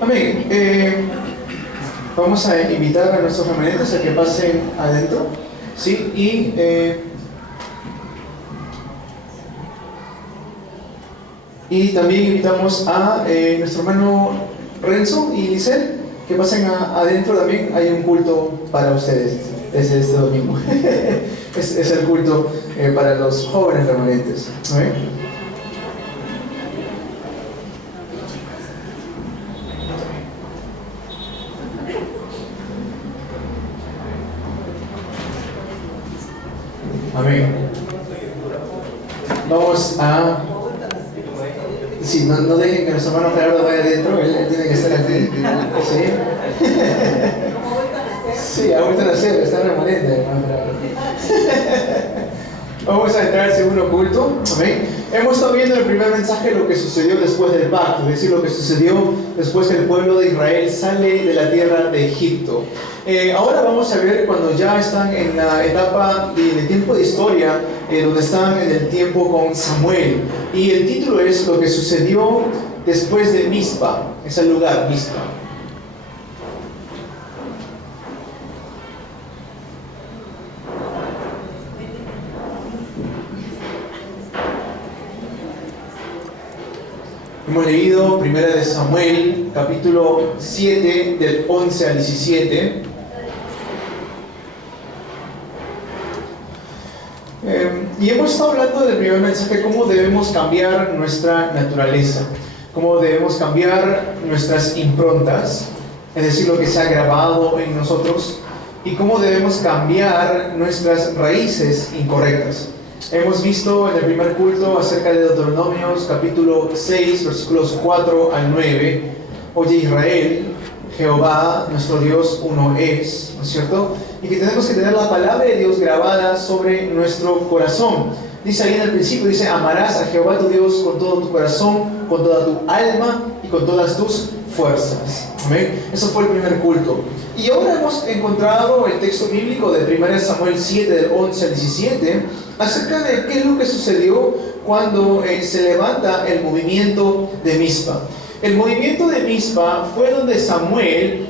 Amén. Vamos a invitar a nuestros remanentes a que pasen adentro, ¿sí? Y también invitamos a nuestro hermano Renzo y Lisel que pasen adentro también. Hay un culto para ustedes desde este domingo. es el culto para los jóvenes remanentes. ¿Amén? Amén. Vamos a... Sí, no dejen que nuestro hermano Gerardo vaya adentro, él tiene que estar aquí. Sí, sí, ha vuelto a nacer, está remanente, hermano Gerardo. Vamos a entrar al segundo culto. Amén. Hemos estado viendo en el primer mensaje lo que sucedió después del pacto, es decir, lo que sucedió después que el pueblo de Israel sale de la tierra de Egipto. Ahora vamos a ver cuando ya están en la etapa de tiempo de historia, donde están en el tiempo con Samuel. Y el título es lo que sucedió después de Mizpa, es el lugar, Mizpa. Hemos leído 1 de Samuel, capítulo 7, del 11 al 17. Y hemos estado hablando del primer mensaje, cómo debemos cambiar nuestra naturaleza, cómo debemos cambiar nuestras improntas, es decir, lo que se ha grabado en nosotros, y cómo debemos cambiar nuestras raíces incorrectas. Hemos visto en el primer culto acerca de Deuteronomios capítulo 6, versículos 4 al 9. Oye Israel, Jehová nuestro Dios uno es, ¿no es cierto? Y que tenemos que tener la palabra de Dios grabada sobre nuestro corazón. Dice ahí en el principio, dice, amarás a Jehová tu Dios con todo tu corazón, con toda tu alma y con todas tus fuerzas. ¿Amén? Eso fue el primer culto. Y ahora hemos encontrado el texto bíblico de 1 Samuel 7, del 11 al 17, acerca de qué es lo que sucedió cuando se levanta el movimiento de Mizpa. El movimiento de Mizpa fue donde Samuel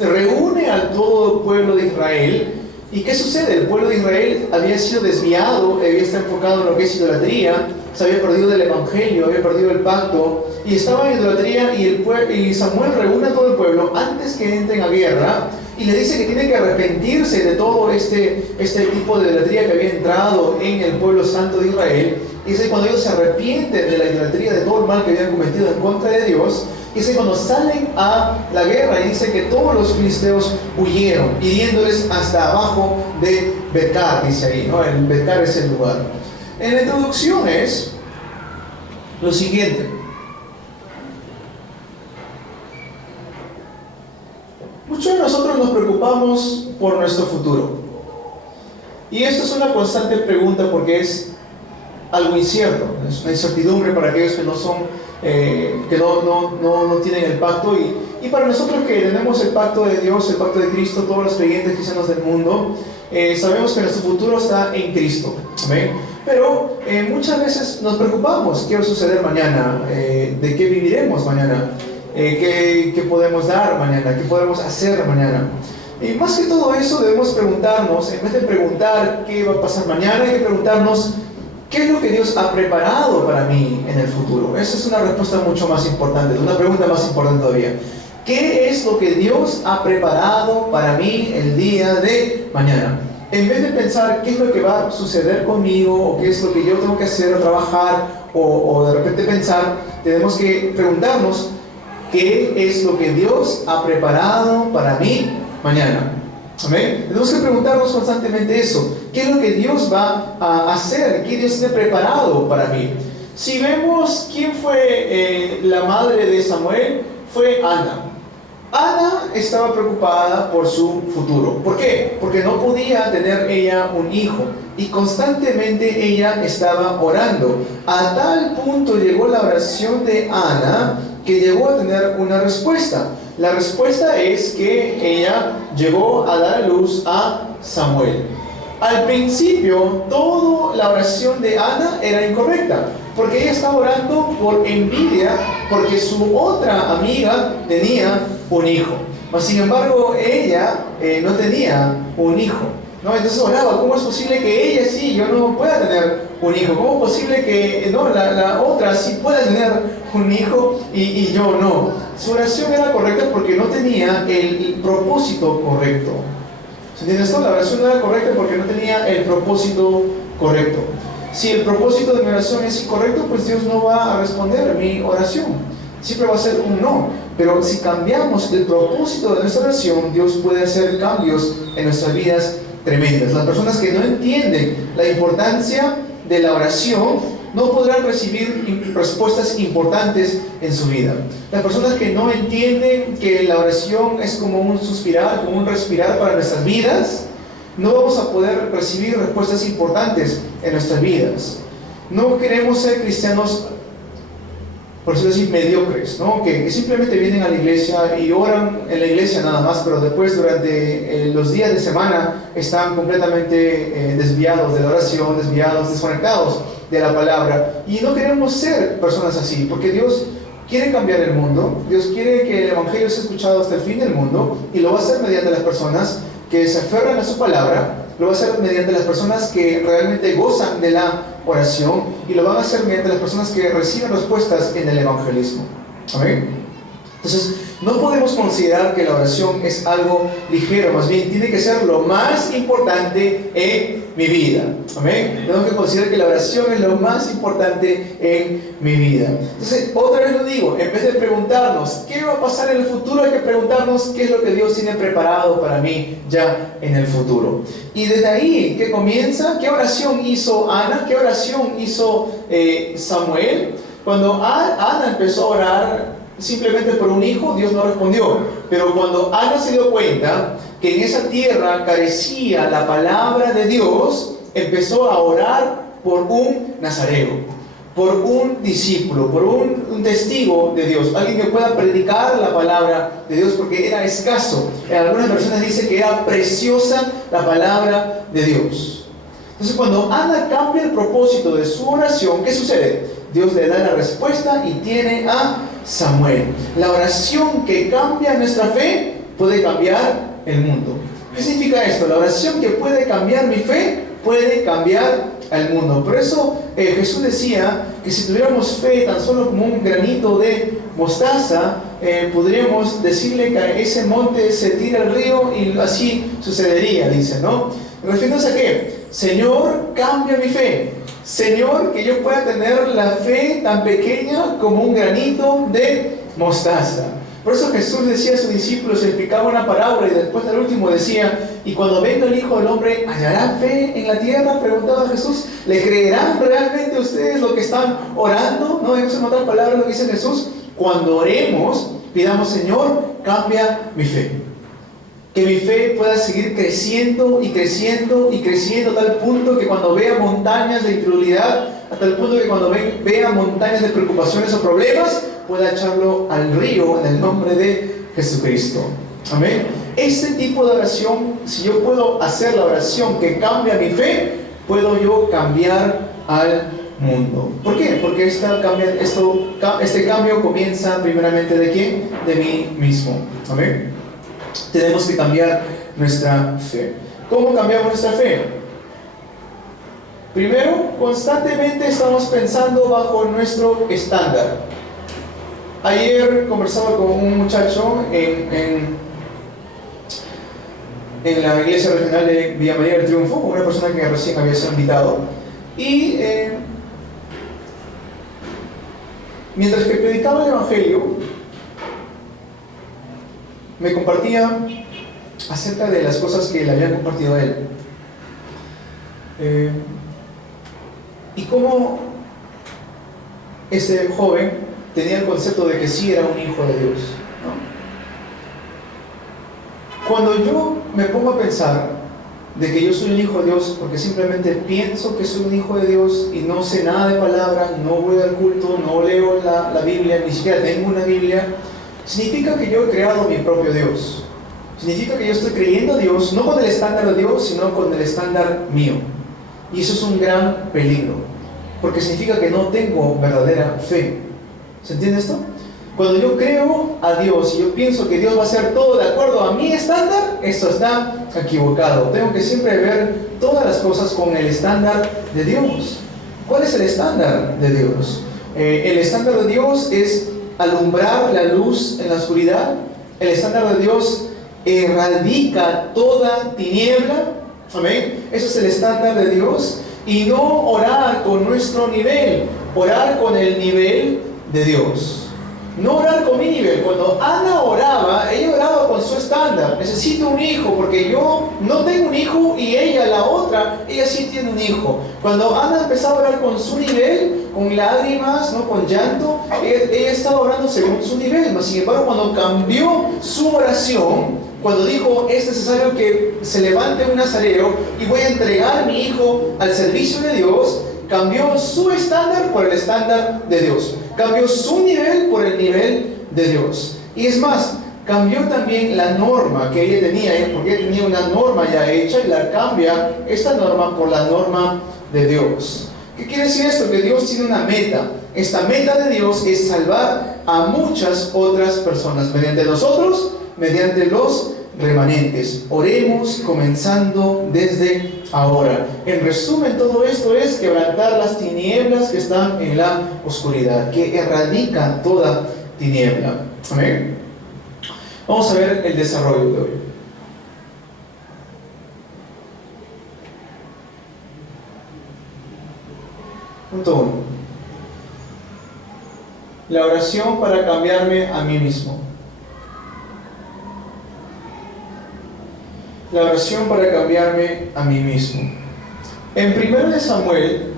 reúne al todo el pueblo de Israel. ¿Y qué sucede? El pueblo de Israel había sido desviado, había estado enfocado en lo que es idolatría, se había perdido del evangelio, había perdido el pacto, y estaba en idolatría, y Samuel reúne a todo el pueblo antes que entren a guerra, y le dice que tienen que arrepentirse de todo este tipo de idolatría que había entrado en el pueblo santo de Israel. Y dice, cuando ellos se arrepienten de la idolatría, de todo el mal que habían cometido en contra de Dios, dice, cuando salen a la guerra, y dice que todos los filisteos huyeron, hiriéndoles hasta abajo de Becar, dice ahí, ¿no? El Becar es el lugar. En la introducción es lo siguiente. Muchos de nosotros nos preocupamos por nuestro futuro. Y esto es una constante pregunta porque es algo incierto, es una incertidumbre para aquellos que no son, que no tienen el pacto, y para nosotros que tenemos el pacto de Dios, el pacto de Cristo, todos los creyentes cristianos del mundo, sabemos que nuestro futuro está en Cristo. ¿Amén? Pero muchas veces nos preocupamos, ¿qué va a suceder mañana? ¿De qué viviremos mañana? ¿Qué podemos dar mañana? ¿Qué podemos hacer mañana? Y más que todo eso debemos preguntarnos, en vez de preguntar qué va a pasar mañana, hay que preguntarnos ¿qué es lo que Dios ha preparado para mí en el futuro? Esa es una respuesta mucho más importante, una pregunta más importante todavía. ¿Qué es lo que Dios ha preparado para mí el día de mañana? En vez de pensar qué es lo que va a suceder conmigo, o qué es lo que yo tengo que hacer o trabajar, o de repente pensar, tenemos que preguntarnos qué es lo que Dios ha preparado para mí mañana. Amén. Tenemos que preguntarnos constantemente eso. ¿Qué es lo que Dios va a hacer? ¿Qué Dios tiene preparado para mí? Si vemos quién fue la madre de Samuel, fue Ana. Ana estaba preocupada por su futuro. ¿Por qué? Porque no podía tener ella un hijo. Y constantemente ella estaba orando. A tal punto llegó la oración de Ana que llegó a tener una respuesta. La respuesta es que ella llegó a dar a luz a Samuel. Al principio, toda la oración de Ana era incorrecta, porque ella estaba orando por envidia porque su otra amiga tenía un hijo. Mas sin embargo, ella no tenía un hijo, ¿no? Entonces oraba, ¿cómo es posible que ella sí, yo no pueda tener un hijo? ¿Cómo es posible que no, la otra sí pueda tener un hijo y yo no? Su oración era correcta porque no tenía el propósito correcto. ¿Se entiende esto? La oración no era correcta porque no tenía el propósito correcto. Si el propósito de mi oración es incorrecto, pues Dios no va a responder a mi oración. Siempre va a ser un no. Pero si cambiamos el propósito de nuestra oración, Dios puede hacer cambios en nuestras vidas tremendas. Las personas que no entienden la importancia de la oración no podrán recibir respuestas importantes en su vida. Las personas que no entienden que la oración es como un suspirar, como un respirar para nuestras vidas, no vamos a poder recibir respuestas importantes en nuestras vidas. No queremos ser cristianos, por eso decir, mediocres, ¿no? Que simplemente vienen a la iglesia y oran en la iglesia nada más, pero después durante los días de semana están completamente desviados de la oración, desviados, desconectados de la palabra. Y no queremos ser personas así, porque Dios quiere cambiar el mundo. Dios quiere que el evangelio sea escuchado hasta el fin del mundo, y lo va a hacer mediante las personas que se aferran a su palabra. Lo va a hacer mediante las personas que realmente gozan de la oración, y lo van a hacer mediante las personas que reciben respuestas en el evangelismo. Amén. Entonces, no podemos considerar que la oración es algo ligero, más bien tiene que ser lo más importante en mi vida. Amén. Tenemos que considerar que la oración es lo más importante en mi vida. Entonces, otra vez lo digo, en vez de preguntarnos qué va a pasar en el futuro, hay que preguntarnos qué es lo que Dios tiene preparado para mí ya en el futuro. Y desde ahí, ¿qué comienza? ¿Qué oración hizo Ana? ¿Qué oración hizo Samuel? Cuando Ana empezó a orar simplemente por un hijo, Dios no respondió. Pero cuando Ana se dio cuenta que en esa tierra carecía la palabra de Dios, empezó a orar por un nazareo, por un discípulo, por un testigo de Dios, alguien que pueda predicar la palabra de Dios, porque era escaso. En algunas versiones dice que era preciosa la palabra de Dios. Entonces, cuando Ana cambia el propósito de su oración, ¿qué sucede? Dios le da la respuesta y tiene a Samuel. La oración que cambia nuestra fe puede cambiar el mundo. ¿Qué significa esto? La oración que puede cambiar mi fe puede cambiar al mundo. Por eso Jesús decía que si tuviéramos fe tan solo como un granito de mostaza, podríamos decirle que a ese monte se tira al río y así sucedería, dice, ¿no? ¿Refiriéndose a qué? Señor, cambia mi fe. Señor, que yo pueda tener la fe tan pequeña como un granito de mostaza. Por eso Jesús decía a sus discípulos, explicaba una parábola, y después del último decía: y cuando venga el Hijo del Hombre, ¿hallará fe en la tierra? Preguntaba Jesús. ¿Le creerán realmente ustedes lo que están orando? No debemos en otras palabras lo que dice Jesús. Cuando oremos, pidamos: Señor, cambia mi fe. Que mi fe pueda seguir creciendo y creciendo y creciendo a tal punto que cuando vea montañas de incredulidad, a tal punto que cuando vea montañas de preocupaciones o problemas, pueda echarlo al río en el nombre de Jesucristo. Amén. Este tipo de oración, si yo puedo hacer la oración que cambia mi fe, puedo yo cambiar al mundo. ¿Por qué? Porque este cambio comienza primeramente ¿de quién? De mí mismo. Amén. Tenemos que cambiar nuestra fe. ¿Cómo cambiamos nuestra fe? Primero, constantemente estamos pensando bajo nuestro estándar. Ayer conversaba con un muchacho en la iglesia regional de Villa María del Triunfo, una persona que recién había sido invitado, y mientras que predicaba el evangelio, me compartía acerca de las cosas que le había compartido a él, y cómo este joven tenía el concepto de que sí era un hijo de Dios, ¿no? Cuando yo me pongo a pensar de que yo soy un hijo de Dios porque simplemente pienso que soy un hijo de Dios y no sé nada de palabra, no voy al culto, no leo la Biblia, ni siquiera tengo una Biblia, significa que yo he creado mi propio Dios. Significa que yo estoy creyendo a Dios, no con el estándar de Dios, sino con el estándar mío. Y eso es un gran peligro, porque significa que no tengo verdadera fe. ¿Se entiende esto? Cuando yo creo a Dios y yo pienso que Dios va a hacer todo de acuerdo a mi estándar, esto está equivocado. Tengo que siempre ver todas las cosas con el estándar de Dios. ¿Cuál es el estándar de Dios? El estándar de Dios es alumbrar la luz en la oscuridad. El estándar de Dios erradica toda tiniebla. Amén. Eso es el estándar de Dios. Y no orar con nuestro nivel, orar con el nivel de Dios. No orar con mi nivel. Cuando Ana oraba, ella oraba con su estándar. Necesito un hijo porque yo no tengo un hijo y ella, la otra, ella sí tiene un hijo. Cuando Ana empezaba a orar con su nivel, con lágrimas, ¿no? Con llanto, ella estaba orando según su nivel. Mas, sin embargo, cuando cambió su oración, cuando dijo, es necesario que se levante un nazareo y voy a entregar a mi hijo al servicio de Dios, cambió su estándar por el estándar de Dios. Cambió su nivel por el nivel de Dios. Y es más, cambió también la norma que ella tenía, porque ella tenía una norma ya hecha y la cambia esta norma por la norma de Dios. ¿Qué quiere decir esto? Que Dios tiene una meta. Esta meta de Dios es salvar a muchas otras personas mediante nosotros, mediante los remanentes. Oremos comenzando desde ahora. En resumen, todo esto es quebrantar las tinieblas que están en la oscuridad, que erradica toda tiniebla. Amén. Vamos a ver el desarrollo de hoy. Punto 1. La oración para cambiarme a mí mismo. La oración para cambiarme a mí mismo. En 1 Samuel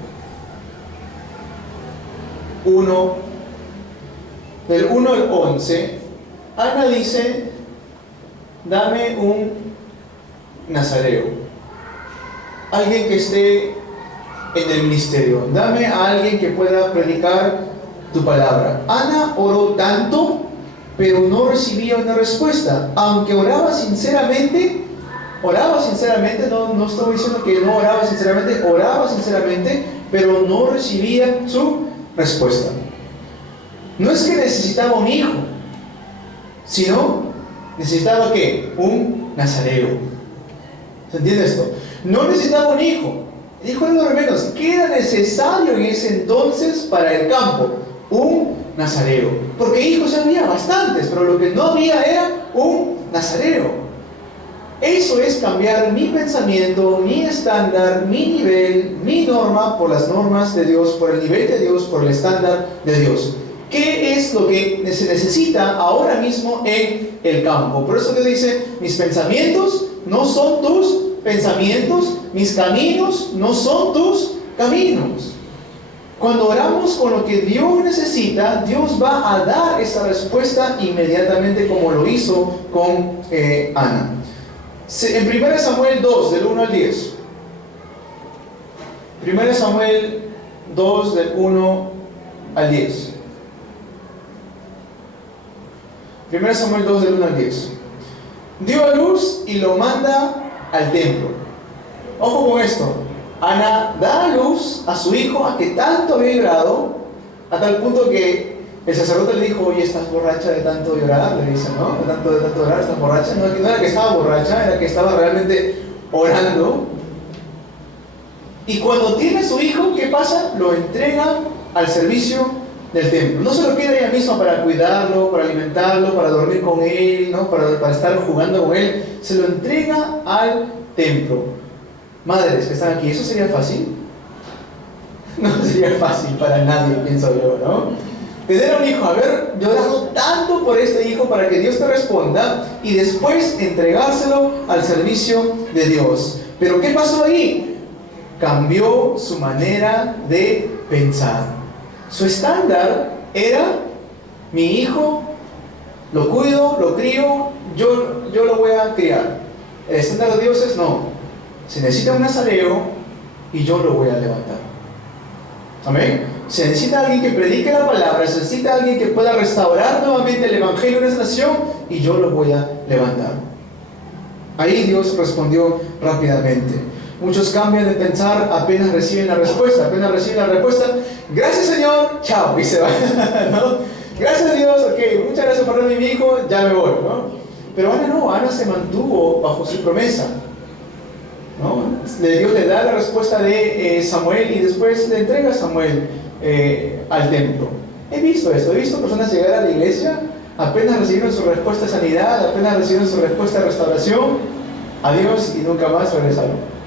1, del 1 al 11, Ana dice, dame un nazareo, alguien que esté en el ministerio, dame a alguien que pueda predicar tu palabra. Ana oró tanto, pero no recibía una respuesta, aunque oraba sinceramente, no estoy diciendo que no oraba sinceramente, pero no recibía su respuesta. No es que necesitaba un hijo, sino necesitaba ¿qué? Un nazareo. ¿Se entiende esto? No necesitaba un hijo. El hijo era lo de menos. ¿Qué era necesario en ese entonces para el campo? Un nazareo. Porque hijos ya había bastantes, pero lo que no había era un nazareo. Eso es cambiar mi pensamiento, mi estándar, mi nivel, mi norma por las normas de Dios, por el nivel de Dios, por el estándar de Dios. ¿Qué es lo que se necesita ahora mismo en el campo? Por eso Dios dice, mis pensamientos no son tus pensamientos, mis caminos no son tus caminos. Cuando oramos con lo que Dios necesita, Dios va a dar esa respuesta inmediatamente, como lo hizo con Ana. En 1 Samuel 2, del 1 al 10. 1 Samuel 2, del 1 al 10. 1 Samuel 2, del 1 al 10. Dio a luz y lo manda al templo. Ojo con esto. Ana da a luz a su hijo, a que tanto había llorado, a tal punto que el sacerdote le dijo, oye, ¿estás borracha de tanto llorar? Le dice, ¿no? De tanto llorar, ¿estás borracha? No era que estaba borracha, era que estaba realmente orando. Y cuando tiene su hijo, ¿qué pasa? Lo entrega al servicio del templo. No se lo queda ella misma para cuidarlo, para alimentarlo, para dormir con él, ¿no? para estar jugando con él. Se lo entrega al templo. Madres que están aquí, ¿eso sería fácil? No sería fácil para nadie, pienso yo, ¿no? Tener un hijo, haber llorado tanto por este hijo para que Dios te responda y después entregárselo al servicio de Dios. Pero ¿qué pasó ahí? Cambió su manera de pensar. Su estándar era, mi hijo, lo cuido, lo crío, yo lo voy a criar. El estándar de Dios es, no, se necesita un nazareo y yo lo voy a levantar. Amén. Se necesita alguien que predique la palabra, se necesita alguien que pueda restaurar nuevamente el evangelio en esta nación y yo lo voy a levantar. Ahí Dios respondió rápidamente. Muchos cambian de pensar apenas reciben la respuesta. Gracias Señor, chao, y se va. ¿No? Gracias a Dios, ok, muchas gracias por darme mi hijo, ya me voy, ¿no? Pero Ana no, Ana se mantuvo bajo su promesa, ¿no? Dios le da la respuesta de Samuel y después le entrega a Samuel al templo. He visto esto, he visto personas llegar a la iglesia, apenas recibieron su respuesta de sanidad, apenas recibieron su respuesta de restauración, adiós y nunca más regresaron.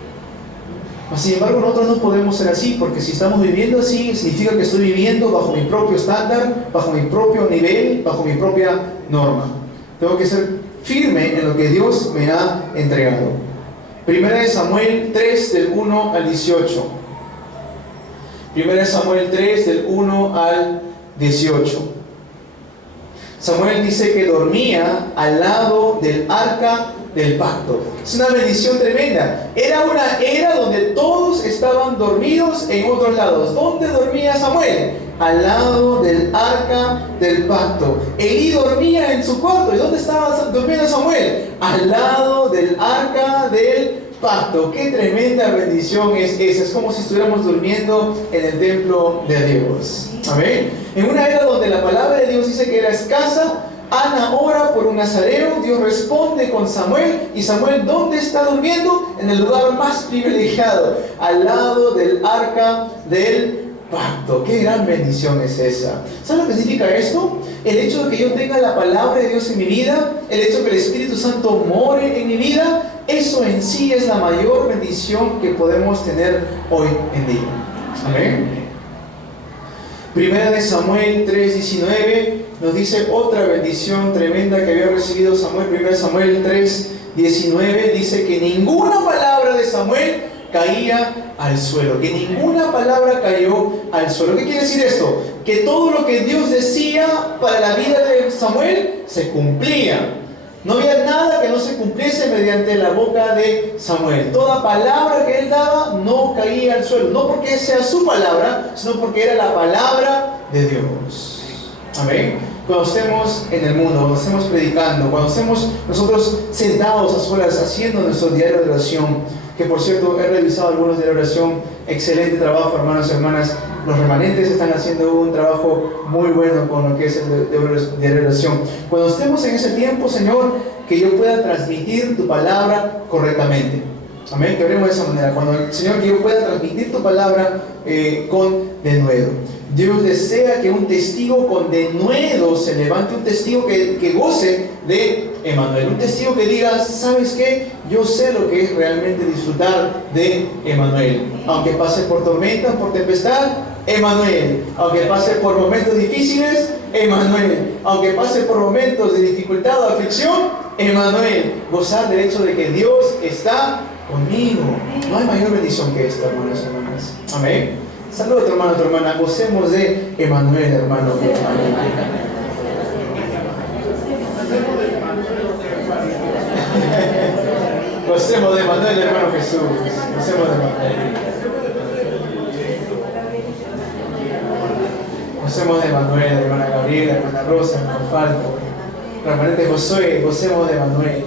Sin embargo, nosotros no podemos ser así, porque si estamos viviendo así, significa que estoy viviendo bajo mi propio estándar, bajo mi propio nivel, bajo mi propia norma. Tengo que ser firme en lo que Dios me ha entregado. Primera de Samuel 3, del 1 al 18. Primera de Samuel 3, del 1 al 18. Samuel dice que dormía al lado del arca del pacto. Es una bendición tremenda. Era una era donde todos estaban dormidos en otros lados. ¿Dónde dormía Samuel? Al lado del arca del pacto. Elí dormía en su cuarto. ¿Y dónde estaba durmiendo Samuel? Al lado del arca del pacto. Qué tremenda bendición es esa. Es como si estuviéramos durmiendo en el templo de Dios. Amén. En una era donde la palabra de Dios dice que era escasa, Ana ora por un nazareo, Dios responde con Samuel, y Samuel, ¿dónde está durmiendo? En el lugar más privilegiado, al lado del arca del pacto. Qué gran bendición es esa. ¿Saben lo que significa esto? El hecho de que yo tenga la palabra de Dios en mi vida, el hecho de que el Espíritu Santo more en mi vida, eso en sí es la mayor bendición que podemos tener hoy en día. Amén. Primera de Samuel 3:19 nos dice otra bendición tremenda que había recibido Samuel. Primera de Samuel 3:19 dice que ninguna palabra de Samuel caía al suelo, que ninguna palabra cayó al suelo. ¿Qué quiere decir esto? Que todo lo que Dios decía para la vida de Samuel se cumplía. No había nada que no se cumpliese mediante la boca de Samuel. Toda palabra que él daba no caía al suelo. No porque sea su palabra, sino porque era la palabra de Dios. Amén. Cuando estemos en el mundo, cuando estemos predicando, cuando estemos nosotros sentados a solas haciendo nuestro diario de oración, que por cierto he revisado algunos de la oración, excelente trabajo, hermanos y hermanas. Los remanentes están haciendo un trabajo muy bueno con lo que es el de oración. Cuando estemos en ese tiempo, Señor, que yo pueda transmitir tu palabra correctamente. Amén, que oremos de esa manera. Señor, que yo pueda transmitir tu palabra con denuedo. Dios desea que un testigo con denuedo se levante, un testigo que goce de Emmanuel, un testigo que diga, ¿sabes qué? Yo sé lo que es realmente disfrutar de Emmanuel. Aunque pase por tormenta, por tempestad, Emmanuel. Aunque pase por momentos difíciles, Emmanuel. Aunque pase por momentos de dificultad o aflicción, Emmanuel. Gozar del hecho de que Dios está conmigo. No hay mayor bendición que esta, hermanos y hermanas. Amén. Saludos a tu hermano, a tu hermana. Gocemos de Emmanuel, hermano. Gocemos de Emmanuel, hermano Jesús. Gocemos de Emmanuel. Gocemos de Emmanuel, hermana Gabriela, hermana Rosa, hermano Falco, remanente Josué. Gocemos de Emmanuel.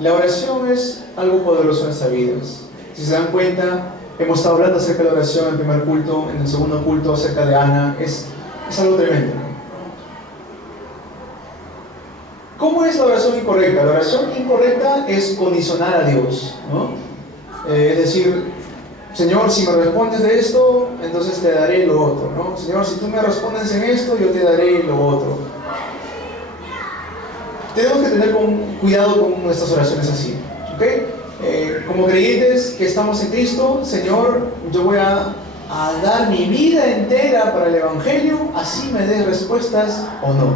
La oración es algo poderoso en nuestras vidas. Si se dan cuenta, hemos estado hablando acerca de la oración en el primer culto, en el segundo culto acerca de Ana. Es algo tremendo. ¿Cómo es la oración incorrecta? La oración incorrecta es condicionar a Dios, ¿no? Es decir, Señor, si me respondes de esto, entonces te daré lo otro, ¿no? Señor, si tú me respondes en esto, yo te daré lo otro. Tenemos que tener cuidado con nuestras oraciones así, ¿ok? Como creyentes que estamos en Cristo, Señor, yo voy a dar mi vida entera para el Evangelio, así me des respuestas o no.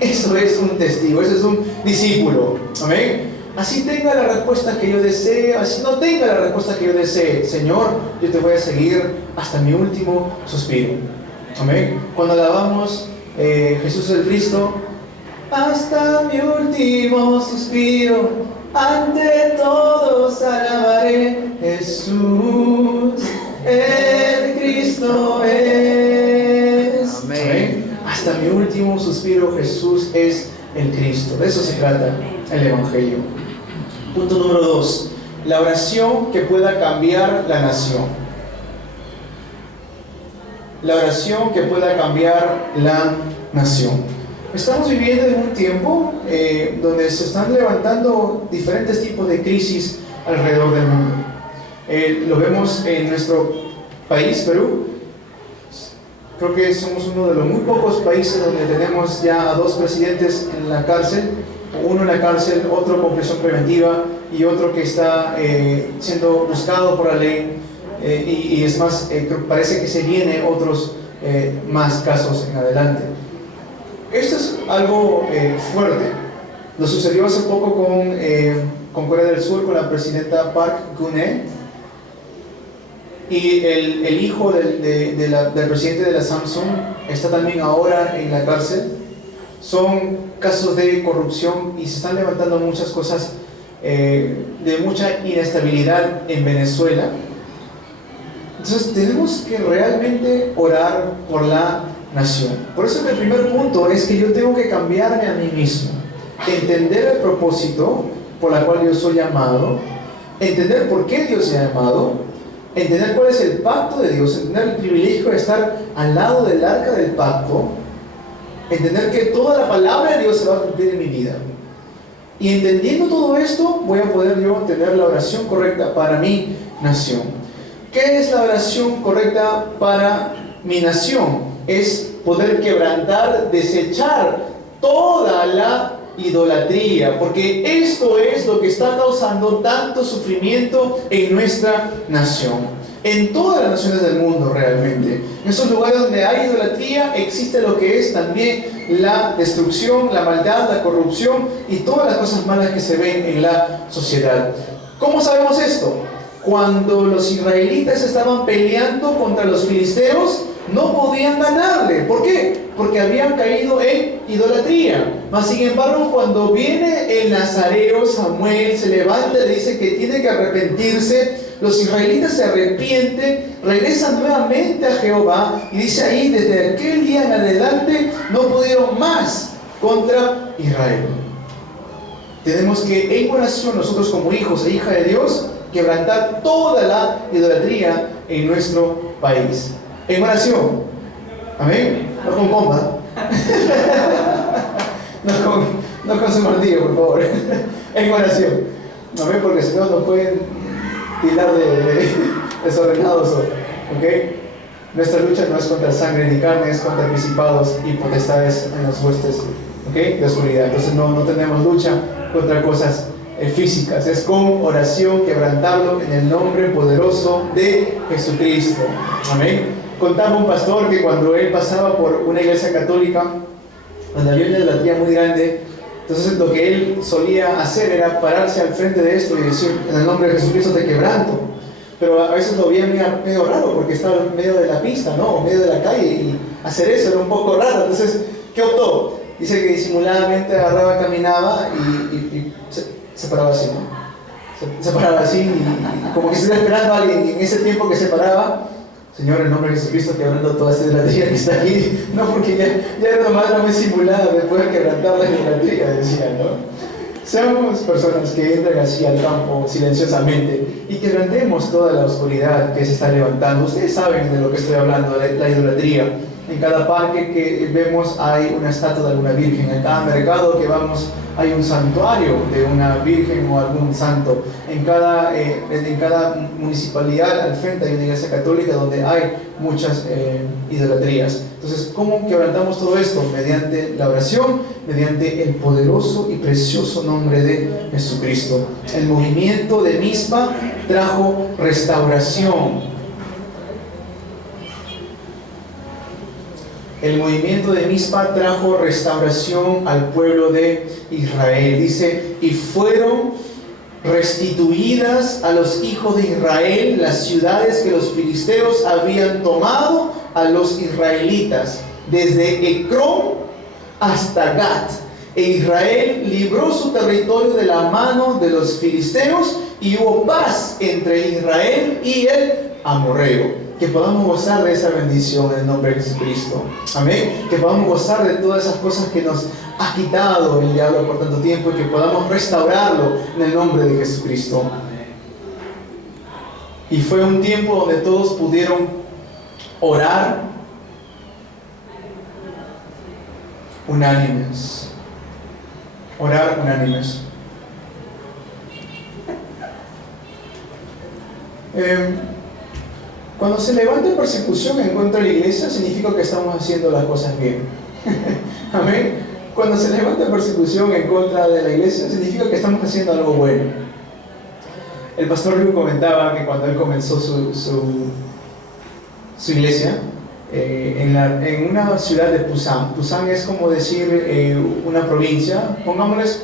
Eso es un testigo, eso es un discípulo, amén. Así tenga la respuesta que yo desee, así no tenga la respuesta que yo desee, Señor, yo te voy a seguir hasta mi último suspiro, amén. Cuando alabamos Jesús el Cristo, hasta mi último suspiro, ante todos alabaré, Jesús, el Cristo es. Amén. Hasta mi último suspiro, Jesús es el Cristo. De eso se trata el Evangelio. Punto número 2. La oración que pueda cambiar la nación. la oración que pueda cambiar la nación. Estamos viviendo en un tiempo donde se están levantando diferentes tipos de crisis alrededor del mundo. Lo vemos en nuestro país, Perú. Creo que somos uno de los muy pocos países donde tenemos ya a 2 presidentes en la cárcel, uno en la cárcel, otro con prisión preventiva y otro que está siendo buscado por la ley, y es más, parece que se vienen otros más casos en adelante. Esto es algo fuerte. Lo sucedió hace poco con Corea del Sur, con la presidenta Park Geun-hye, y el hijo del presidente de la Samsung está también ahora en la cárcel. Son casos de corrupción y se están levantando muchas cosas de mucha inestabilidad en Venezuela. Entonces tenemos que realmente orar por la nación. Por eso el primer punto es que yo tengo que cambiarme a mí mismo, entender el propósito por el cual yo soy llamado, entender por qué Dios me ha llamado, entender cuál es el pacto de Dios, entender el privilegio de estar al lado del arca del pacto, entender que toda la palabra de Dios se va a cumplir en mi vida. Y entendiendo todo esto, voy a poder yo tener la oración correcta para mi nación. ¿Qué es la oración correcta para mi nación? Es poder quebrantar, desechar toda la idolatría, porque esto es lo que está causando tanto sufrimiento en nuestra nación, en todas las naciones del mundo realmente. En esos lugares donde hay idolatría existe lo que es también la destrucción, la maldad, la corrupción y todas las cosas malas que se ven en la sociedad. ¿Cómo sabemos esto? Cuando los israelitas estaban peleando contra los filisteos, no podían ganarle. ¿Por qué? Porque habían caído en idolatría. Mas sin embargo, cuando viene el nazareo Samuel, se levanta y le dice que tiene que arrepentirse. Los israelitas se arrepienten, regresan nuevamente a Jehová, y dice ahí, desde aquel día en adelante no pudieron más contra Israel. Tenemos que en oración, nosotros como hijos e hijas de Dios, quebrantar toda la idolatría en nuestro país. En oración. Amén. No con pompa. no con su martillo, por favor. En oración. Amén, porque si no nos pueden tirar de desordenados. ¿Ok? Nuestra lucha no es contra sangre ni carne, es contra principados y potestades en las huestes, ¿ok?, de oscuridad. Entonces no tenemos lucha contra cosas físicas, es con oración, quebrantarlo en el nombre poderoso de Jesucristo. Amén. Contaba un pastor que cuando él pasaba por una iglesia católica donde había una idolatría muy grande, entonces lo que él solía hacer era pararse al frente de esto y decir: en el nombre de Jesucristo te quebranto. Pero a veces lo veía medio raro porque estaba en medio de la pista, ¿no?, o en medio de la calle, y hacer eso era un poco raro. Entonces, ¿qué optó? Dice que disimuladamente agarraba, caminaba y se paraba así, ¿no? Se paraba así y como que se estaba esperando a alguien, y en ese tiempo que se paraba: Señor, en nombre de Jesucristo, quebrando toda esta idolatría que está aquí. No, porque ya era una manera muy simulada de poder quebrantar la idolatría, decía, ¿no? Seamos personas que entran así al campo silenciosamente y quebrantemos toda la oscuridad que se está levantando. Ustedes saben de lo que estoy hablando, de la idolatría. En cada parque que vemos hay una estatua de alguna virgen. En cada mercado que vamos hay un santuario de una virgen o algún santo. En cada municipalidad al frente hay una iglesia católica donde hay muchas idolatrías. Entonces, ¿cómo quebrantamos todo esto? Mediante la oración, mediante el poderoso y precioso nombre de Jesucristo. El movimiento de Mizpa trajo restauración. El movimiento de Mizpa trajo restauración al pueblo de Israel. Dice: y fueron restituidas a los hijos de Israel las ciudades que los filisteos habían tomado a los israelitas, desde Ecrón hasta Gat. E Israel libró su territorio de la mano de los filisteos, y hubo paz entre Israel y el amorreo. Que podamos gozar de esa bendición en el nombre de Jesucristo. Amén. Que podamos gozar de todas esas cosas que nos ha quitado el diablo por tanto tiempo, y que podamos restaurarlo en el nombre de Jesucristo. Y fue un tiempo donde todos pudieron orar unánimes. Orar unánimes. Cuando se levanta persecución en contra de la iglesia, significa que estamos haciendo las cosas bien. Amén. Cuando se levanta persecución en contra de la iglesia, significa que estamos haciendo algo bueno. El pastor Ryu comentaba que cuando él comenzó su iglesia, en una ciudad de Pusan. Pusan es como decir una provincia, pongámosles,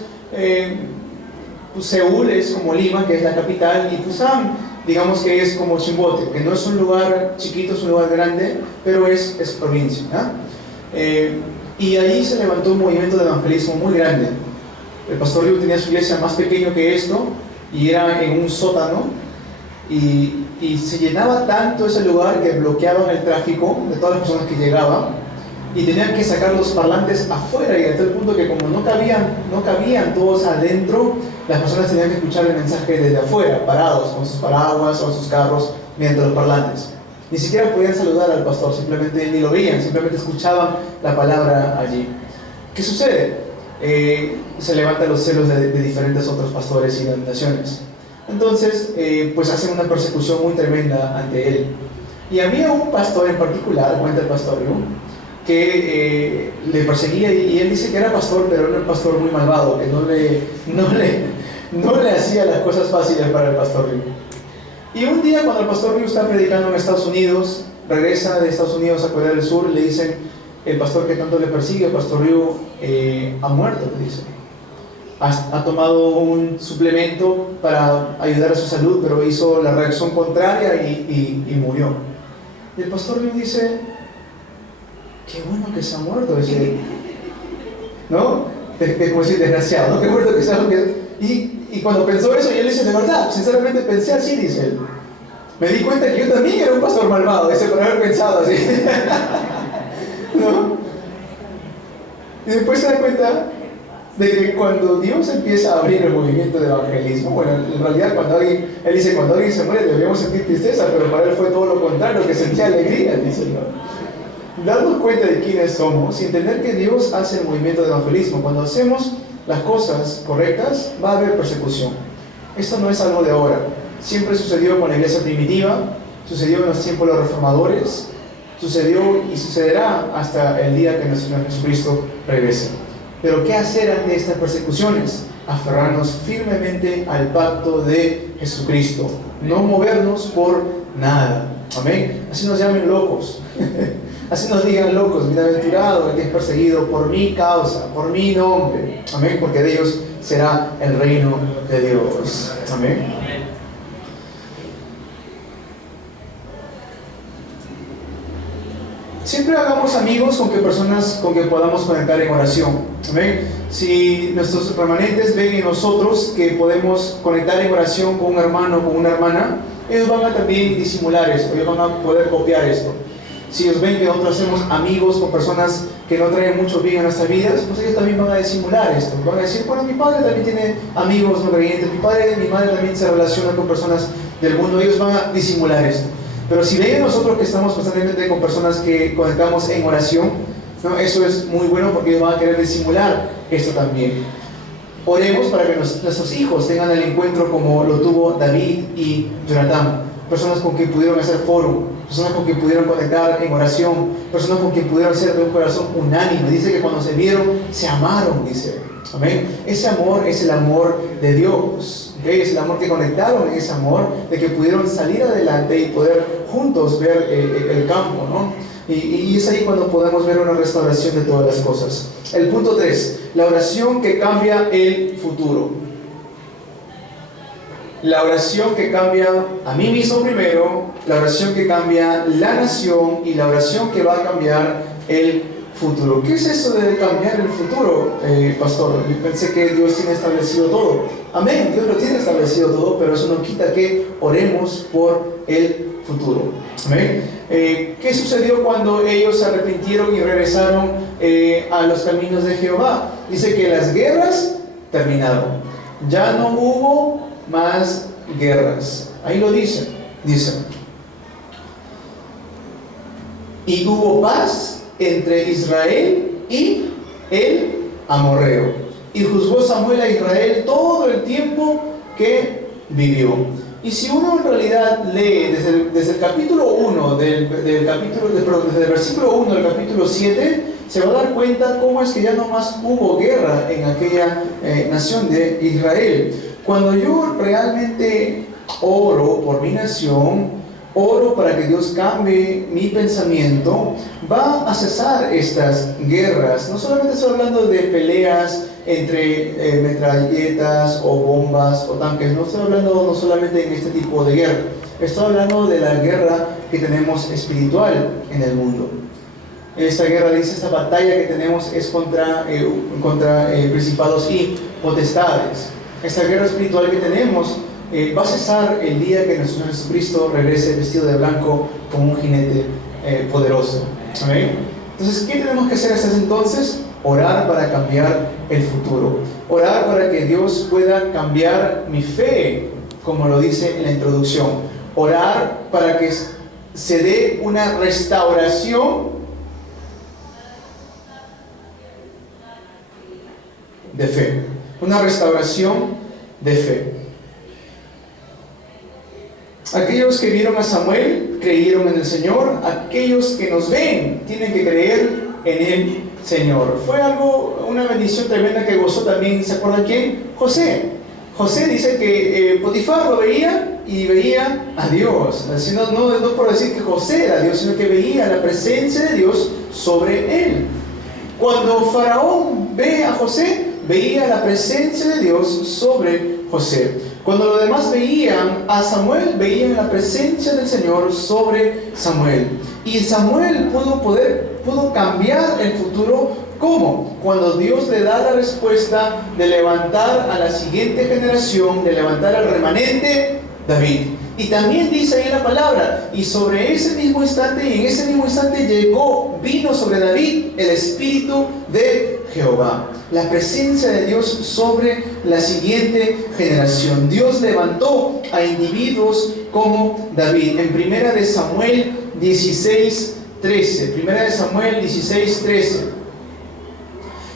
Seúl es como Lima, que es la capital, y Pusan, digamos que es como Chimbote, que no es un lugar chiquito, es un lugar grande, pero es provincia, ¿no? Y ahí se levantó un movimiento de evangelismo muy grande. El pastor Ryu tenía su iglesia más pequeño que esto, y era en un sótano, y se llenaba tanto ese lugar que bloqueaban el tráfico de todas las personas que llegaban, y tenían que sacar los parlantes afuera, y hasta el punto que como no cabían todos adentro, las personas tenían que escuchar el mensaje desde afuera, parados, con sus paraguas o sus carros, mediante los parlantes. Ni siquiera podían saludar al pastor, simplemente ni lo veían, simplemente escuchaban la palabra allí. ¿Qué sucede? Se levantan los celos de diferentes otros pastores y denominaciones. Entonces, pues hacen una persecución muy tremenda ante él. Y había un pastor en particular, cuenta el pastor Ryu, que le perseguía, y él dice que era pastor, pero era un pastor muy malvado, que no le hacía las cosas fáciles para el pastor Ryu. Y un día, cuando el pastor Ryu está predicando en Estados Unidos, regresa de Estados Unidos a Corea del Sur, le dicen: el pastor que tanto le persigue, el pastor Ryu, ha muerto, le dice. Ha tomado un suplemento para ayudar a su salud, pero hizo la reacción contraria y murió. Y el pastor Ryu dice: qué bueno que se ha muerto, dice, ¿no? Como decir, desgraciado, ¿no? Qué bueno que se ha muerto. Y cuando pensó eso, y él dice: de verdad, sinceramente pensé así, dice él. Me di cuenta que yo también era un pastor malvado, dice, por haber pensado así. ¿No? Y después se da cuenta de que cuando Dios empieza a abrir el movimiento de evangelismo, bueno, en realidad él dice, cuando alguien se muere deberíamos sentir tristeza, pero para él fue todo lo contrario, que sentía alegría, dice, ¿no? Darnos cuenta de quiénes somos y entender que Dios hace el movimiento de evangelismo. Cuando hacemos las cosas correctas, va a haber persecución. Esto no es algo de ahora. Siempre sucedió con la iglesia primitiva, sucedió en los tiempos de los reformadores, sucedió y sucederá hasta el día que nuestro Señor Jesucristo regrese. Pero ¿qué hacer ante estas persecuciones? Aferrarnos firmemente al pacto de Jesucristo. No movernos por nada. Amén. Así nos llamen locos. Así nos digan locos: bienaventurado el que es perseguido por mi causa, por mi nombre. Amén. Porque de ellos será el reino de Dios. Amén. Siempre hagamos amigos con personas con que podamos conectar en oración. ¿Amén? Si nuestros remanentes ven en nosotros que podemos conectar en oración con un hermano o con una hermana, ellos van a también disimular esto, ellos van a poder copiar esto. Si ellos ven que nosotros hacemos amigos con personas que no traen mucho bien a nuestras vidas, pues ellos también van a disimular esto. Van a decir: bueno, mi padre también tiene amigos no creyentes, mi madre también se relaciona con personas del mundo. Ellos van a disimular esto. Pero si ven nosotros que estamos constantemente con personas que conectamos en oración, ¿no? Eso es muy bueno, porque ellos van a querer disimular esto también. Oremos para que nuestros hijos tengan el encuentro como lo tuvo David y Jonatán. Personas con quien pudieron hacer foro, personas con quien pudieron conectar en oración, personas con quien pudieron ser de un corazón unánime. Dice que cuando se vieron, se amaron, dice. Amén. Ese amor es el amor de Dios. ¿Okay? Es el amor que conectaron en ese amor, de que pudieron salir adelante y poder juntos ver el campo, ¿no? Y es ahí cuando podemos ver una restauración de todas las cosas. El punto 3, la oración que cambia el futuro. La oración que cambia a mí mismo primero, la oración que cambia la nación y la oración que va a cambiar el futuro. ¿Qué es eso de cambiar el futuro, pastor? Yo pensé que Dios tiene establecido todo. Amén, Dios lo tiene establecido todo, pero eso no quita que oremos por el futuro. Amén. ¿Qué sucedió cuando ellos se arrepintieron y regresaron a los caminos de Jehová? Dice que las guerras terminaron. Ya no hubo más guerras. Ahí lo dice. Y hubo paz entre Israel y el amorreo. Y juzgó Samuel a Israel todo el tiempo que vivió. Y si uno en realidad lee desde el capítulo 1, desde el versículo 1 del capítulo 7, se va a dar cuenta cómo es que ya no más hubo guerra en aquella nación de Israel. Cuando yo realmente oro por mi nación, oro para que Dios cambie mi pensamiento, va a cesar estas guerras. No solamente estoy hablando de peleas entre metralletas o bombas o tanques, no estoy hablando no solamente en este tipo de guerra, estoy hablando de la guerra que tenemos espiritual en el mundo. Esta guerra, dice, esta batalla que tenemos es contra principados y potestades. Esta guerra espiritual que tenemos va a cesar el día que nuestro Señor Jesucristo regrese vestido de blanco como un jinete poderoso. ¿Amén? Entonces, ¿qué tenemos que hacer hasta ese entonces? Orar para cambiar el futuro. Orar para que Dios pueda cambiar mi fe, como lo dice en la introducción. Orar para que se dé una restauración de fe. Una restauración de fe. Aquellos que vieron a Samuel creyeron en el Señor. Aquellos que nos ven tienen que creer en el Señor. Fue una bendición tremenda que gozó también, ¿se acuerdan quién? José. José dice que Potifar lo veía y veía a Dios. No por decir que José era Dios, sino que veía la presencia de Dios sobre él. Cuando Faraón ve a José, veía la presencia de Dios sobre José. Cuando los demás veían a Samuel, veían la presencia del Señor sobre Samuel. Y Samuel pudo cambiar el futuro. ¿Cómo? Cuando Dios le da la respuesta de levantar a la siguiente generación, de levantar al remanente David. Y también dice ahí la palabra, y sobre ese mismo instante, y en ese mismo instante vino sobre David el Espíritu de Jehová. La presencia de Dios sobre la siguiente generación. Dios levantó a individuos como David. En Primera de Samuel 16:13. Primera de Samuel 16:13.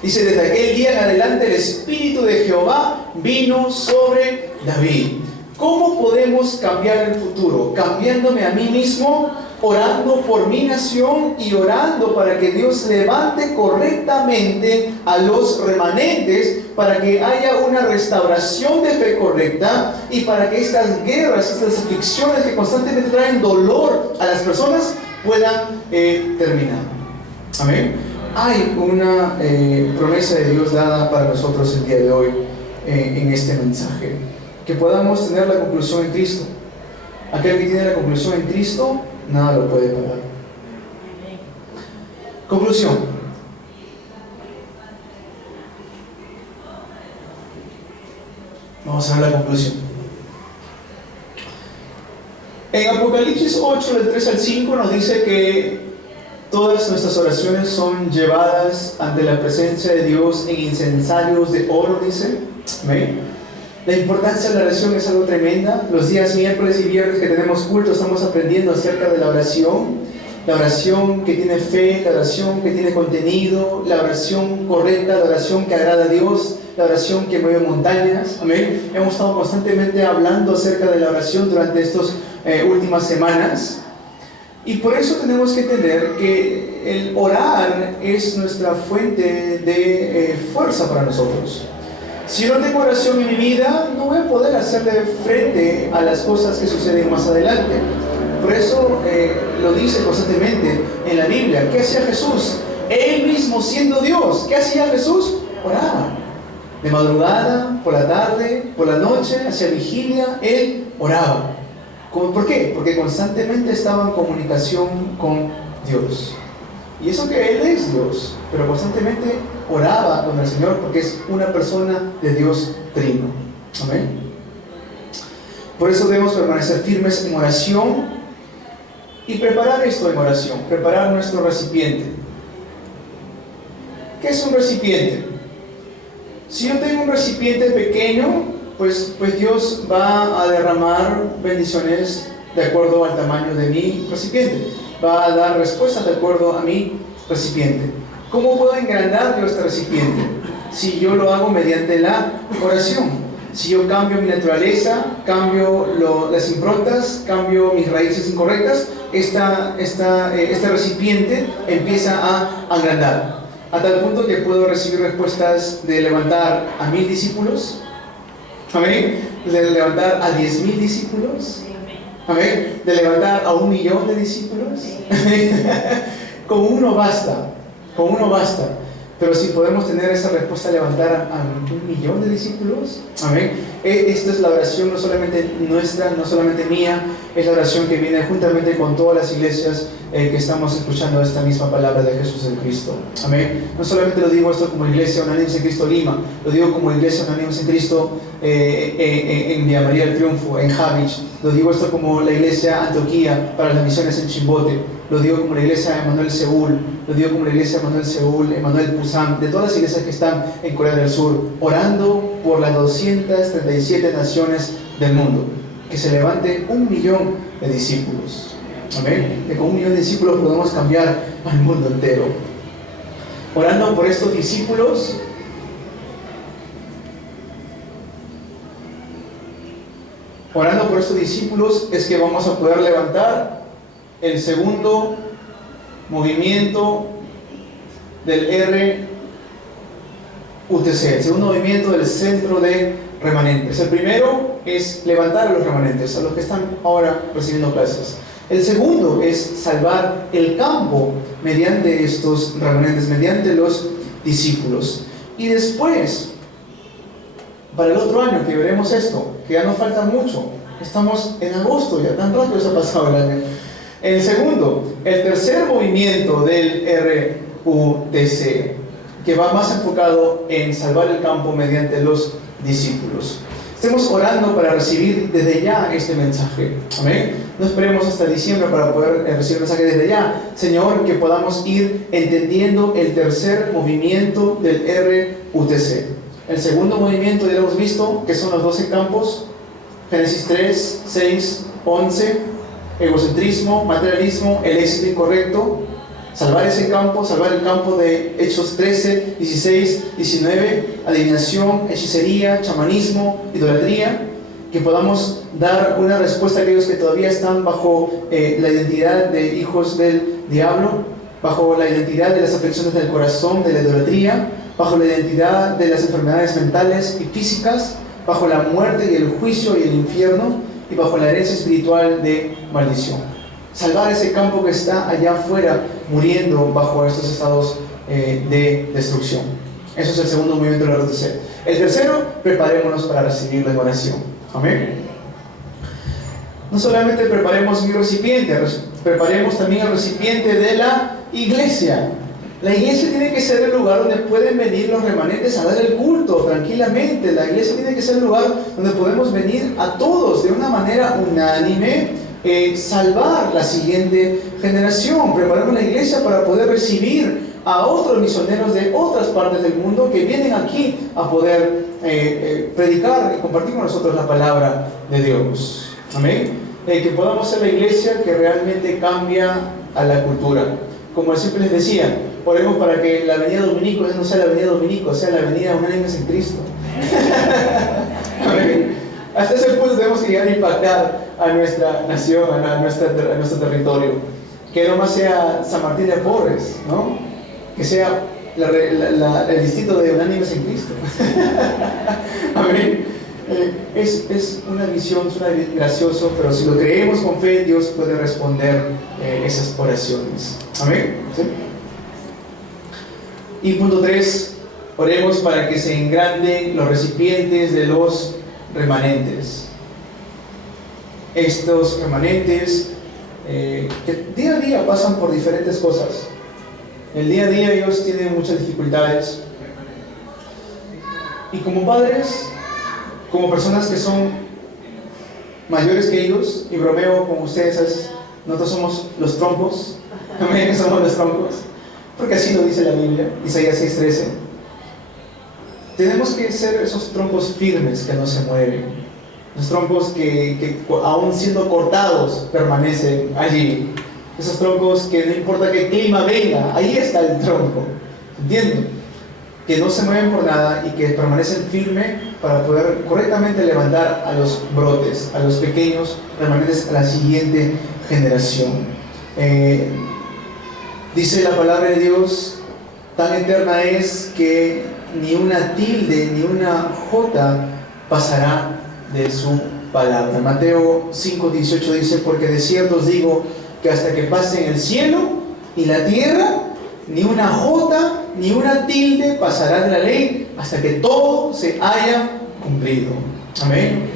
Dice, desde aquel día en adelante el Espíritu de Jehová vino sobre David. ¿Cómo podemos cambiar el futuro? Cambiándome a mí mismo, orando por mi nación y orando para que Dios levante correctamente a los remanentes, para que haya una restauración de fe correcta y para que estas guerras, estas aflicciones que constantemente traen dolor a las personas puedan terminar. Amén. Hay una promesa de Dios dada para nosotros el día de hoy en este mensaje. Que podamos tener la conclusión en Cristo. Aquel que tiene la conclusión en Cristo, nada lo puede parar. Conclusión. Vamos a ver la conclusión. En Apocalipsis 8, del 3 al 5, nos dice que todas nuestras oraciones son llevadas ante la presencia de Dios en incensarios de oro, dice. ¿Amén? La importancia de la oración es algo tremenda. Los días miércoles y viernes que tenemos culto estamos aprendiendo acerca de la oración que tiene fe, la oración que tiene contenido, la oración correcta, la oración que agrada a Dios, la oración que mueve montañas. Amén. Hemos estado constantemente hablando acerca de la oración durante estas últimas semanas. Y por eso tenemos que entender que el orar es nuestra fuente de fuerza para nosotros. Si no tengo oración en mi vida, no voy a poder hacerle frente a las cosas que suceden más adelante. Por eso lo dice constantemente en la Biblia. ¿Qué hacía Jesús? Él mismo siendo Dios. ¿Qué hacía Jesús? Oraba. De madrugada, por la tarde, por la noche, hacia vigilia, Él oraba. ¿Por qué? Porque constantemente estaba en comunicación con Dios. Y eso que Él es Dios, pero constantemente oraba con el Señor porque es una persona de Dios trino. Amén. Por eso debemos permanecer firmes en oración y preparar esto en oración, preparar nuestro recipiente. ¿Qué es un recipiente? Si yo tengo un recipiente pequeño, pues Dios va a derramar bendiciones de acuerdo al tamaño de mi recipiente. Va a dar respuestas de acuerdo a mi recipiente. ¿Cómo puedo engrandar yo este recipiente? Si yo lo hago mediante la oración. Si yo cambio mi naturaleza, cambio las improntas, cambio mis raíces incorrectas, este recipiente empieza a agrandar. A tal punto que puedo recibir respuestas de levantar a 1000 discípulos. Amén. De levantar a 10,000 discípulos. Amén. De levantar a 1,000,000 de discípulos. Con uno basta. Con uno basta. Pero si podemos tener esa respuesta, levantar a 1,000,000 de discípulos. Amén. Esta es la oración no solamente nuestra, no solamente mía, es la oración que viene juntamente con todas las iglesias que estamos escuchando esta misma palabra de Jesús el Cristo. Amén. No solamente lo digo esto como Iglesia Unánimes en Cristo Lima, lo digo como Iglesia Unánimes en Cristo en Villa María del Triunfo, en Javich. Lo digo esto como la Iglesia Antioquía para las misiones en Chimbote. Lo digo como la Iglesia Emanuel Seúl. Lo digo como la Iglesia Emanuel Seúl, Emanuel Pusan, de todas las iglesias que están en Corea del Sur, orando por las 237 naciones del mundo. Que se levante 1,000,000 de discípulos. Amén. Que con 1,000,000 de discípulos podemos cambiar al mundo entero. Orando por estos discípulos, es que vamos a poder levantar el segundo movimiento del RUTC, el segundo movimiento del centro de remanentes. El primero es levantar a los remanentes, a los que están ahora recibiendo clases. El segundo es salvar el campo mediante estos remanentes, mediante los discípulos. Y después, para el otro año que veremos esto, que ya nos falta mucho, estamos en agosto, ya tan rápido se ha pasado el año. El tercer movimiento del RUTC, que va más enfocado en salvar el campo mediante los discípulos. Estemos orando para recibir desde ya este mensaje. Amén. No esperemos hasta diciembre para poder recibir el mensaje desde ya. Señor, que podamos ir entendiendo el tercer movimiento del RUTC. El segundo movimiento ya lo hemos visto, que son los 12 campos. Génesis 3, 6, 11. Egocentrismo, materialismo, el éxito incorrecto. Salvar ese campo, salvar el campo de Hechos 13, 16, 19, adivinación, hechicería, chamanismo, idolatría, que podamos dar una respuesta a aquellos que todavía están bajo la identidad de hijos del diablo, bajo la identidad de las aflicciones del corazón, de la idolatría, bajo la identidad de las enfermedades mentales y físicas, bajo la muerte y el juicio y el infierno, y bajo la herencia espiritual de maldición. Salvar ese campo que está allá afuera muriendo bajo estos estados de destrucción. Eso es el segundo movimiento de la RUTC. El tercero, preparémonos para recibir la oración. Amén. No solamente preparemos mi recipiente, preparemos también el recipiente de la iglesia. La iglesia tiene que ser el lugar donde pueden venir los remanentes a dar el culto tranquilamente. La iglesia tiene que ser el lugar donde podemos venir a todos de una manera unánime, salvar la siguiente generación. Preparamos la iglesia para poder recibir a otros misioneros de otras partes del mundo que vienen aquí a poder predicar y compartir con nosotros la palabra de Dios. Amén. Que podamos ser la iglesia que realmente cambia a la cultura. Como siempre les decía, oremos para que la avenida Dominico no sea la avenida Dominico, sea la avenida Unánimes en Cristo. Amén. Hasta ese punto tenemos que llegar a impactar a nuestra nación, a nuestro territorio. Que no más sea San Martín de Porres, ¿no? Que sea el distrito de Unánimes en Cristo. Amén. Es una visión, suena gracioso, pero si lo creemos con fe, Dios puede responder esas oraciones. Amén. ¿Sí? Y punto 3, oremos para que se engranden los recipientes de los remanentes. Estos remanentes que día a día pasan por diferentes cosas. El día a día ellos tienen muchas dificultades. Y como padres, como personas que son mayores que ellos, y bromeo con ustedes, nosotros somos los troncos. Amén, somos los troncos. Porque así lo dice la Biblia, Isaías 6:13. Tenemos que ser esos troncos firmes que no se mueven. Los troncos que aún siendo cortados permanecen allí. Esos troncos que no importa qué clima venga, ahí está el tronco. entiendo que no se mueven por nada y que permanecen firmes para poder correctamente levantar a los brotes, a los pequeños remanentes, a la siguiente generación. Dice la palabra de Dios, tan eterna es que ni una tilde ni una jota pasará de su palabra. Mateo 5:18 dice, porque de cierto os digo que hasta que pasen el cielo y la tierra, ni una jota ni una tilde pasará de la ley hasta que todo se haya cumplido. Amén.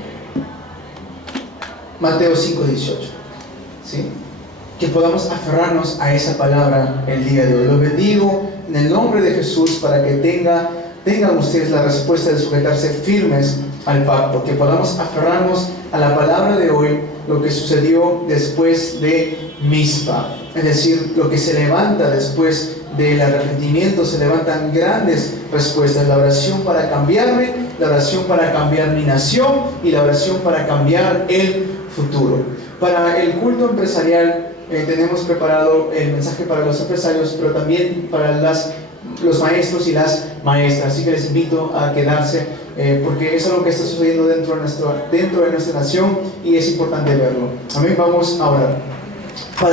Mateo 5:18. ¿Sí? Que podamos aferrarnos a esa palabra el día de hoy. Los bendigo en el nombre de Jesús para que tengan ustedes la respuesta de sujetarse firmes al pacto, que podamos aferrarnos a la palabra de hoy, lo que sucedió después de Mizpa, es decir, lo que se levanta después del arrepentimiento. Se levantan grandes respuestas: la oración para cambiarme, la oración para cambiar mi nación y la oración para cambiar el futuro. Para el culto empresarial tenemos preparado el mensaje para los empresarios, pero también para los maestros y las maestras. Así que les invito a quedarse porque es algo que está sucediendo dentro de nuestra nación y es importante verlo. Amén. Vamos a orar. Padre,